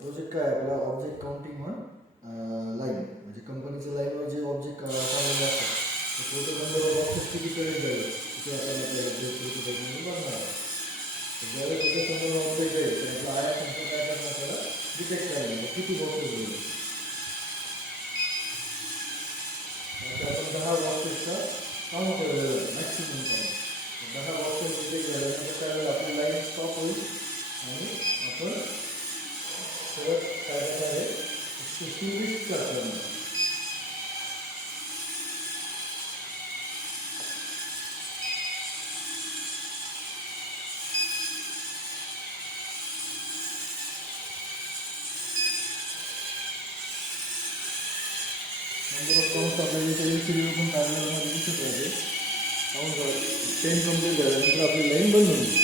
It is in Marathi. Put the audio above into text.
प्रोजेक्ट काय आपला ऑब्जेक्ट काउंटिंग ऑन लाईन, म्हणजे कंपनीच्या लाईनवर जे ऑब्जेक्ट काढलेले असतात ते टोटल नंबर ऑफ ऑब्जेक्ट किती कळत जाईल ते आपण आपल्याला बघणार आहे. ज्यावेळेस त्याच्या समोर ऑब्जेक्ट आहे तर आपला आया संख्या काय करणार आपल्याला डिटेक्ट करायला किती बॉक्सेस होईल. आता आपण 10 बॉक्सेसचा काउंट केलेलं आहे मॅक्सिमम काउंट. 10 बॉक्सेस डिटेक्ट झाल्यानंतर त्यावेळेस आपली लाईन स्टॉप होईल आणि आपण परत काय करणार आहे स्पेसिफिक करणार. नंबर ऑफ काउंट आपल्याला इथे LCD पण काढण्यामध्ये दिसत राहते. काउंट 10 कंप्लीट झाल्यानंतर आपली लाईन बंद होईल.